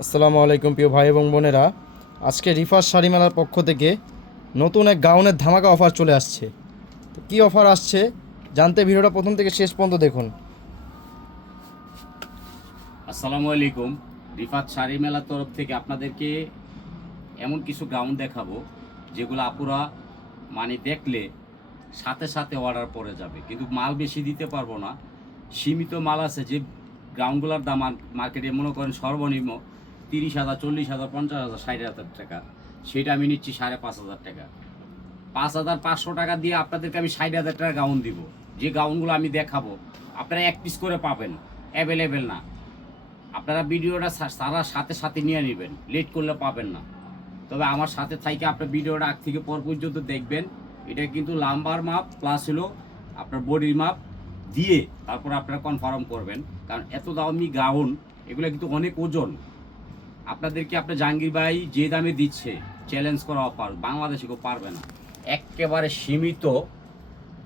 আসসালামু আলাইকুম প্রিয় ভাই এবং বোনেরা। আজকে রিফার শাড়ি মেলার পক্ষ থেকে নতুন এক গাউনের ধামাকা অফার চলে আসছে। তো কী অফার আসছে জানতে ভিডিওটা প্রথম থেকে শেষ পর্যন্ত দেখুন। আসসালামু আলাইকুম। রিফাত শাড়ি মেলার তরফ থেকে আপনাদেরকে এমন কিছু গাউন দেখাবো যেগুলো আপুরা দেখলে সাথে সাথে অর্ডার পড়ে যাবে, কিন্তু মাল বেশি দিতে পারবো না। সীমিত মাল আছে যে গাউনগুলোর দাম মার্কেটে মনে করেন সর্বনিম্ন 30,000, 40,000, 50,000, 60,000 টাকা, সেটা আমি নিচ্ছি 5,500 টাকা। 5,500 টাকা দিয়ে আপনাদেরকে আমি 60,000 টাকা গাউন দিব। যে গাউনগুলো আমি দেখাবো আপনারা এক পিস করে পাবেন, অ্যাভেলেবেল না। আপনারা ভিডিওটা সারা সাথে সাথে নিয়ে নেবেন, লেট করলে পাবেন না। তবে আমার সাথে থাইকে আপনার ভিডিওটা আগ থেকে পর পর্যন্ত দেখবেন। এটা কিন্তু লাম্বার মাপ প্লাস হলো আপনার বডির মাপ দিয়ে তারপর আপনারা কনফার্ম করবেন, কারণ এত দামি গাউন এগুলো কিন্তু অনেক ওজন। আপনাদেরকে আপনার জাহাঙ্গীর ভাই যে দামে দিচ্ছে চ্যালেঞ্জ করা অফার, বাংলাদেশে কেউ পারবে না, একেবারে সীমিত।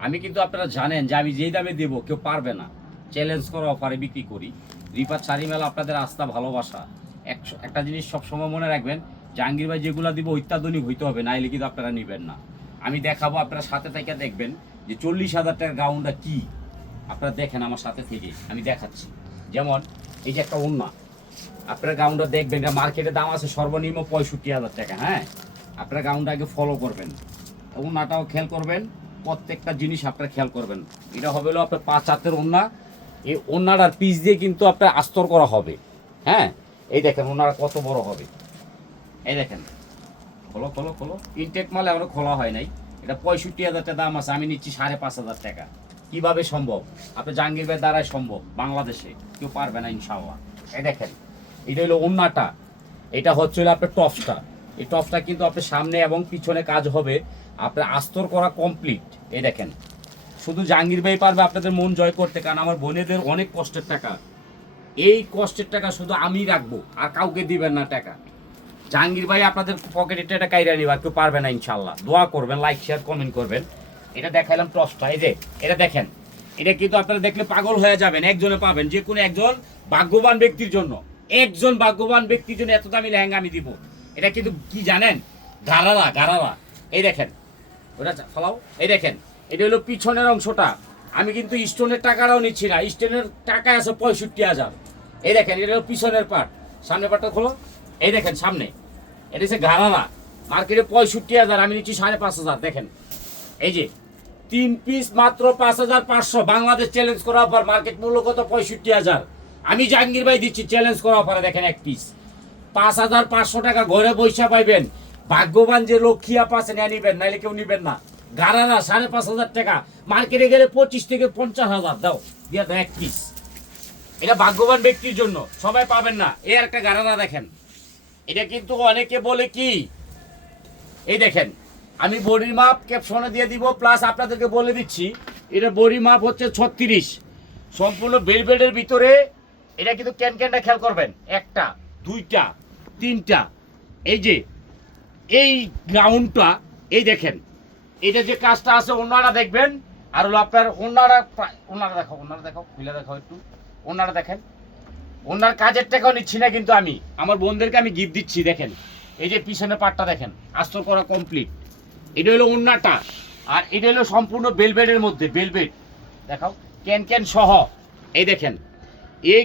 আমি কিন্তু আপনারা জানেন যে আমি যেই দামে দেবো কেউ পারবে না, চ্যালেঞ্জ করা অফারে বিক্রি করি। রিফাত শাড়ি মেলা আপনাদের আস্থা ভালোবাসা। একটা জিনিস সবসময় মনে রাখবেন, জাহাঙ্গীর ভাই যেগুলো দিব অত্যাধুনিক হইতে হবে, নাইলে কিন্তু আপনারা নেবেন না। আমি দেখাবো, আপনারা সাথে থেকে দেখবেন যে 40,000 টাকার গাউনটা কি। আপনারা দেখেন আমার সাথে থেকে আমি দেখাচ্ছি। যেমন এই যে একটা ওড়না, আপনারা গাউনটা দেখবেন, এটা মার্কেটে দাম আছে সর্বনিম্ন 65,000 টাকা। হ্যাঁ, আপনারা গাউনটা আগে ফলো করবেন, ওড়নাটাও খেয়াল করবেন, প্রত্যেকটা জিনিস আপনারা খেয়াল করবেন। এটা হবে হলো আপনার 5 হাতের ওড়না। এই ওড়নাটার পিস দিয়ে কিন্তু আপনার আস্তর করা হবে। হ্যাঁ, এই দেখেন ওড়নাটা কত বড় হবে, এই দেখেন। খোলো খোলো খোলো, ইনটেক মাল এখনো খোলা হয় নাই। এটা 65,000 টাকা দাম আছে, আমি নিচ্ছি 5,500 টাকা। কিভাবে সম্ভব? আপনার জাহাঙ্গীর ভাই দ্বারাই সম্ভব, বাংলাদেশে কেউ পারবে না ইনশাআল্লাহ। এই দেখেন, এটা হলো ওড়নাটা, এটা হচ্ছে হলো আপনার টপসটা। এই টপসটা কিন্তু আপনার সামনে এবং পিছনে কাজ হবে, আপনার আস্তর করা কমপ্লিট। এই দেখেন, শুধু জাহাঙ্গীর ভাই পারবে আপনাদের মন জয় করতে, কারণ আমার বোনেদের অনেক কষ্টের টাকা। এই কষ্টের টাকা শুধু আমি রাখবো, আর কাউকে দিবেন না টাকা। জাহাঙ্গীর ভাই আপনাদের পকেটে টাকা কাইরা নিবা, কেউ পারবে না ইনশাল্লাহ। দোয়া করবেন, লাইক শেয়ার কমেন্ট করবেন। এটা দেখাইলাম টপসটা, এই যে এটা দেখেন। এটা কিন্তু আপনারা দেখলে পাগল হয়ে যাবেন, একজনে পাবেন, যে কোনো একজন ভাগ্যবান ব্যক্তির জন্য। একজন ভাগ্যবান ব্যক্তির জন্য এত দামি লেহেঙ্গা আমি দিব। এটা কিন্তু কি জানেন, গারারা গারারা। এই দেখেন, ওটা ফলাও। এই দেখেন, এটা হলো পিছনের অংশটা। আমি কিন্তু স্টোনের টাকাটাও নিচ্ছি না, স্টোনের টাকা আছে 65,000। এই দেখেন, এটা হলো পিছনের পার্ট। সামনের পার্টটা খোলো, এই দেখেন সামনে। এটা হচ্ছে গারারা, মার্কেটে 65,000, আমি নিচ্ছি 5,500। দেখেন, এই যে 3 পিস মাত্র 5,500, বাংলাদেশ চ্যালেঞ্জ করা অফার। মার্কেট মূল্য কত? 65,000। আমি জাহাঙ্গীর ভাই দিচ্ছি চ্যালেঞ্জ করা অফারে। দেখেন, এক পিস 5,500 টাকা ঘরে পয়সা পাইবেন। ভাগ্যবান যে লক্ষ্মী আপা আছে নিয়ে নিবেন, নাইলে কেউ নিবেন না। গারারা 5,500 টাকা, মার্কেটে গেলে 25 থেকে 50,000। দাও দিয়া দাও এক পিস। এটা ভাগ্যবান ব্যক্তির জন্য, সবাই পাবেন না। এই একটা গারারা দেখেন, এটা কিন্তু অনেকে বলে কি, এই দেখেন, আমি বডির মাপ ক্যাপশনে দিয়ে দিব, প্লাস আপনাদেরকে বলে দিচ্ছি এটা বডি মাপ হচ্ছে 36, সম্পূর্ণ বেলবেডের ভিতরে। এটা কিন্তু ক্যানটা খেয়াল করবেন, একটা, দুইটা, তিনটা। এই যে এই গ্রাউন্ডটা, এই দেখেন, এটা যে কাজটা আছে ওনারা দেখবেন। আর হলো আপনার ওনারা দেখাও খুলে দেখাও একটু। ওনারা দেখেন, ওনার কাজের টাকাও নিচ্ছি না, কিন্তু আমি আমার বোনদেরকে আমি গিফট দিচ্ছি। দেখেন, এই যে পিছনের পাটটা দেখেন, আস্তর করা কমপ্লিট। এটা হলো ওন্নাটা, আর এটা হলো সম্পূর্ণ বেলবেডের মধ্যে, বেলবেড দেখাও, ক্যান সহ। এই দেখেন, এই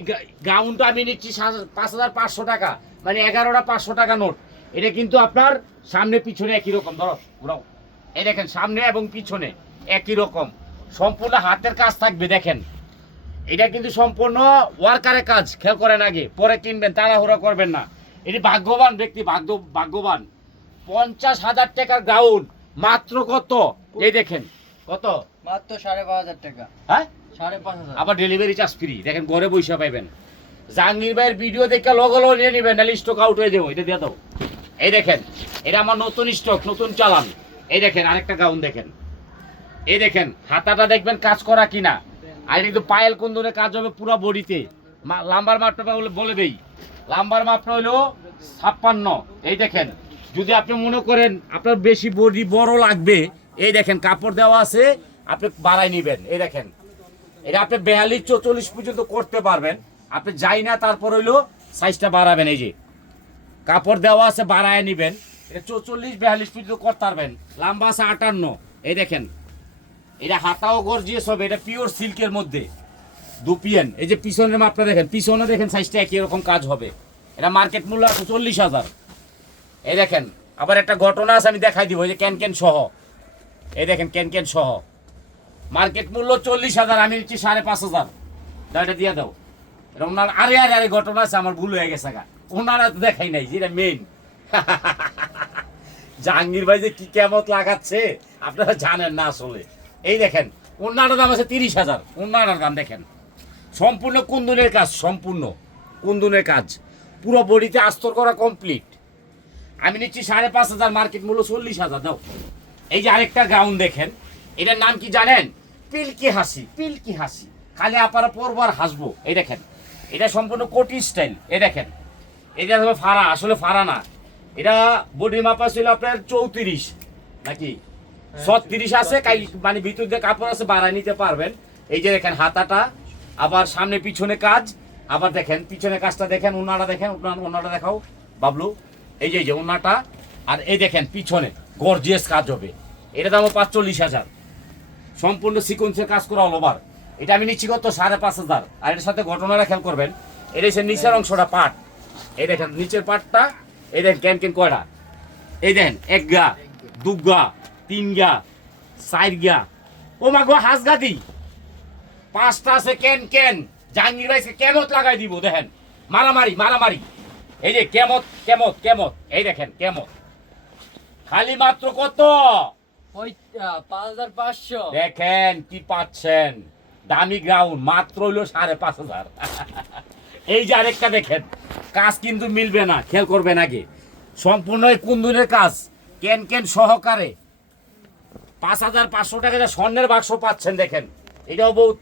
গাউনটা আমি নিচ্ছি 5,500 টাকা, মানে 11টা 500 টাকা নোট। এটা কিন্তু আপনার সামনে পিছনে একই রকম। ধরো ঘুরাও, এই দেখেন, সামনে এবং পিছনে একই রকম, সম্পূর্ণ হাতের কাজ থাকবে। দেখেন, এটা কিন্তু সম্পূর্ণ ওয়ার্কারের কাজ, খেয়াল করেন, আগে পরে কিনবেন, তাড়াহুড়া করবেন না। এটি ভাগ্যবান ব্যক্তি, ভাগ্যবান। 50,000 টাকার গাউন মাত্র কত? এই দেখেন, কত? মাত্র 5,500 টাকা। হ্যাঁ, 5,500। আবার ডেলিভারি চার্জ ফ্রি। দেখেন, ঘরে বসে পাইবেন। জাহাঙ্গীর ভাইয়ের ভিডিও দেখে লগলো নিয়ে নেবেন, নাহলে স্টক আউট হয়ে যাবো। এটা দিয়ে দাও। এই দেখেন, এটা আমার নতুন স্টক, নতুন চালান। এই দেখেন, আরেকটা গাউন দেখেন। এই দেখেন, হাতাটা দেখবেন কাজ করা কিনা। আর কিন্তু পায়েল কুন্দরে কাজ হবে পুরো বডিতে। লাম্বার মাপটা বলে দেই, লাম্বার মাপটা হলো 56। এই দেখেন, যদি আপনি মনে করেন আপনার বেশি বডি বড় লাগবে, এই দেখেন কাপড় দেওয়া আছে, আপনি বাড়াই নেবেন। এই দেখেন, এটা আপনি 42, 44 পর্যন্ত করতে পারবেন। আপনি যাই না, তারপর হইলো সাইজটা বাড়াবেন। এই যে কাপড় দেওয়া আছে, বাড়ায় নিবেন। এটা 44-42 পর্যন্ত করতে পারবেন। লম্বা আছে 58। এই দেখেন, এটা হাতাও গর্জিয়াস হবে, এটা পিওর সিল্কের মধ্যে দুপিয়েন। এই যে পিছনের মাপটা দেখেন, পিছনে দেখেন সাইজটা একই রকম কাজ হবে। এটা মার্কেট মূল্য আছে 40,000। এই দেখেন, আবার একটা ঘটনা আছে, আমি দেখাই দিব। এই যে ক্যান সহ, এই দেখেন ক্যান সহ, মার্কেট মূল্য 40,000, আমি নিচ্ছি 5,500। এটা দিয়ে দাও। এটা ওনার আরে আরে আরে ঘটনা আছে, আমার ভুল হয়ে গেছে গা, ওনারা তো দেখাই নাই, যেটা মেইন। জাহাঙ্গীর ভাই যে কি কেমত লাগাচ্ছে আপনারা জানেন না আসলে। এই দেখেন, ওনার দাম আছে 30,000। ওনার দাম দেখেন, সম্পূর্ণ কুন্দনের কাজ, সম্পূর্ণ কুন্দনের কাজ, পুরো বডিতে আস্তর করা কমপ্লিট। আমি নিচ্ছি 5,500, মার্কেট মূল্য 40,000। দাও। এই যে আরেকটা গাউন দেখেন, এটার নাম কি জানেন? পিল্কি হাসি। পিল্কি হাসি, খালি আপনারা পরবার হাসবো। এই দেখেন, এটা সম্পূর্ণ কোটি স্টাইল। এই দেখেন, এটা হলো ফাড়া, আসলে ফাড়া না, এটা বডি মাপা ছিল আপনার 34 নাকি 36 আছে, মানে ভিতর দিয়ে কাপড় আছে, বাড়ায় নিতে পারবেন। এই যে দেখেন হাতাটা, আবার সামনে পিছনে কাজ, আবার দেখেন পিছনে কাজটা দেখেন, ওনাটা দেখেন, ওনাটা দেখাও বাবলু। এই যে ওনাটা, আর এই দেখেন পিছনে গর্জিয়াস কাজ হবে। এটা দাম 45,000, সম্পূর্ণ সিকোয়েন্সের কাজ করা অল ওভার। এটা আমি নিচ্ছি কত? 5,500। আর এটার সাথে ঘটনাটা খেয়াল করবেন, এটা হচ্ছে নিচের অংশটা পাট। এই দেখেন নিচের পাটটা, এই দেখেন ক্যান কয়টা, এই দেখেন 1 গা 2 গা 3 গা 4 গা, ও মা গো হাঁস দি 5টা আছে ক্যান। জাহাঙ্গীর ভাইকে কেমত লাগাই দিব। দেখেন মারামারি। এই যে কেমত, এই দেখেন কেমত, খালি মাত্র কত? 5,500। দেখেন কি পাচ্ছেন, দামি গ্রাউন্ড মাত্র হইলো 5,500। এই যে আরেকটা দেখেন, কাজ কিন্তু মিলবে না, খেয়াল করবেন আগে, সম্পূর্ণ কুন্দনের কাজ, ক্যান সহকারে। 5,500 টাকা স্বর্ণের বাক্স পাচ্ছেন। দেখেন, এটাও বহুত,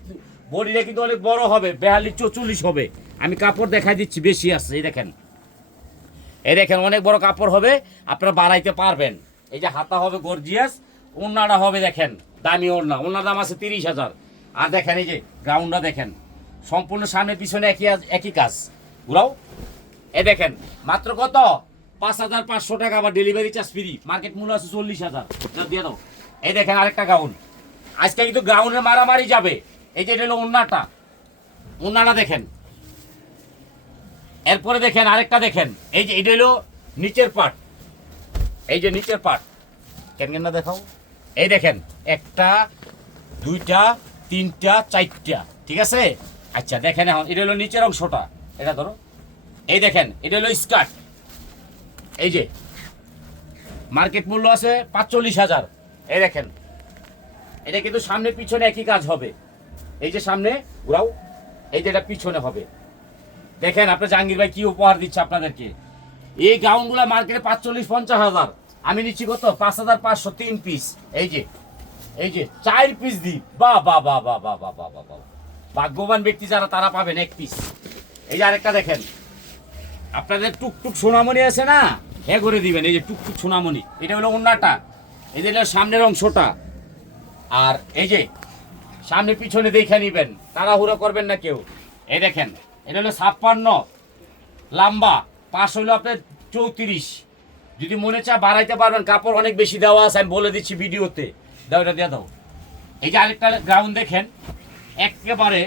বডিটা কিন্তু অনেক বড় হবে, 42-44 হবে। আমি কাপড় দেখাই দিচ্ছি, বেশি আছে। এই দেখেন অনেক বড় কাপড় হবে, আপনারা বাড়াইতে পারবেন। এই যে হাতা হবে গর্জিয়াস, ওড়নাটা হবে দেখেন দামি ওড়না, ওড়নার দাম আছে 30,000। আর দেখেন এই যে গ্রাউন্ডটা দেখেন, সম্পূর্ণ সামনে পিছনে একই কাজ। ঘুরাও। এই দেখেন মাত্র কত? 5,500 টাকা, আবার ডেলিভারি চার্জ ফ্রি। মার্কেট মূল্য আছে 40,000। দিয়ে দাও। এই দেখেন আরেকটা গাউন, আজকে কিন্তু গ্রাউন্ডে মারামারি যাবে। এই যে এটা হলো ওড়নাটা দেখেন। এরপরে দেখেন আরেকটা দেখেন, এই যে এটা হলো নিচের পার্ট। এই যে নিচের পার্ট, কেন না দেখাও। এই দেখেন 1টা 2টা 3টা 4টা, ঠিক আছে। আচ্ছা দেখেন, এখন এটা হলো নিচের অংশটা, এটা ধরো। এই দেখেন এটা হলো স্কার্ট। এই যে মার্কেট মূল্য আছে 45,000। এই দেখেন, এটা কিন্তু সামনে পিছনে একই কাজ হবে। এই যে সামনে ঘুরাও, এই যে এটা পিছনে হবে। দেখেন আপনার জাহাঙ্গীর ভাই কি উপহার দিচ্ছে আপনাদেরকে। এই গাউনগুলো মার্কেটে 45-50,000, আমি নিচ্ছি কত? 5,500, 3 পিস। এই যে 4 পিস দিই। বাহ, ভাগ্যবান ব্যক্তি যারা, তারা পাবেন 1 পিস। এই যে আরেকটা দেখেন, আপনাদের টুকটুক সোনামণি আছে না, হ্যাঁ করে দিবেন। এই যে টুকটুক সোনামণি, এটা হলো ওড়নাটা, এই যে সামনের অংশটা, আর এই যে সামনে পিছনে দেখে নিবেন, তাড়াহুড়ো করবেন না কেউ। এই দেখেন এটা হলো 56 লম্বা, পাশ হইলো আপনার 34। যদি মনে চায় বাড়াইতে পারবেন, কাপড় অনেক বেশি দেওয়া আছে, আমি বলে দিচ্ছি ভিডিওতে। দাও, এটা দিয়ে দাও। এই যে আরেকটা গ্রাউন্ড দেখেন, একেবারে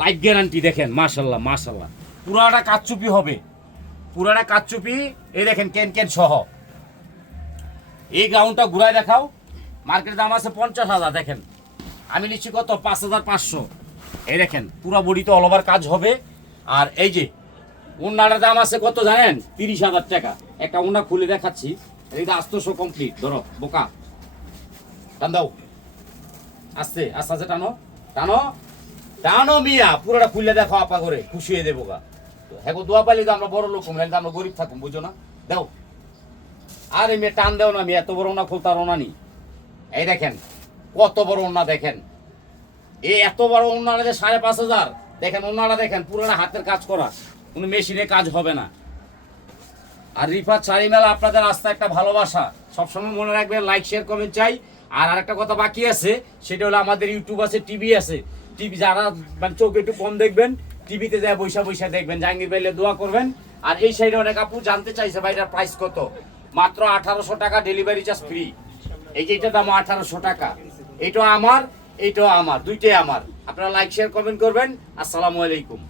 লাইফ গ্যারান্টি। দেখেন মাশাল্লাহ, পুরাটা কাচ্চুপি হবে, পুরাটা কাচ্চুপি। এই দেখেন ক্যান সহ। এই গ্রাউন্ডটা ঘুরায় দেখাও। মার্কেট দাম আছে 50,000। দেখেন আমি নিচ্ছি কত? 5,500। এই দেখেন পুরো বডিতে অল ওভার কাজ হবে। আর এই যে ওড়নাটার দাম আছে কত জানেন? 30,000 টাকা। একটা ওড়না খুলে দেখাচ্ছি, এটা আস্তশো কমপ্লিট। ধরো বোকা, টান দাও, আস্তে টানো মিয়া, পুরোটা খুলে দেখো, আপা করে খুশি হয়ে দেবো গা। হ্যাঁ দোয়া পাইলে তো আমরা বড় লোক, আমরা গরিব থাকুন, বুঝো না? দাও। আরে মেয়ে টান দেও না, মেয়ে এত বড় ওড়না খুলতার ওড়না নি। এই দেখেন কত বড় ওড়না, দেখেন এই এত বড় ওড়না 5,500। দেখেন ওড়নাটা দেখেন, পুরোটা হাতের কাজ করা, কোনো মেশিনে কাজ হবে না। আর রিফাত শাড়ি মেলা আপনাদের রাস্তা একটা ভালোবাসা, সবসময় মনে রাখবেন, লাইক শেয়ার কমেন্ট চাই। আর আরেকটা কথা বাকি আছে, সেটা হলো আমাদের ইউটিউব আছে, টিভি আছে। টিভি যারা মানে চোখ একটু কম দেখবেন, টিভিতে যায় বৈশা দেখবেন। জাহাঙ্গীর ভাইলে দোয়া করবেন, আর এই সাইডে অনেক আপু জানতে চাইছে ভাই এটার প্রাইস কত, মাত্র 1800 টাকা, ডেলিভারি চার্জ ফ্রি। এই যে এটার দাম 1800 টাকা, এইটাও আমার, এইটাও আমার, দুইটাই আমার। আপনারা লাইক শেয়ার কমেন্ট করবেন। আসসালামু আলাইকুম।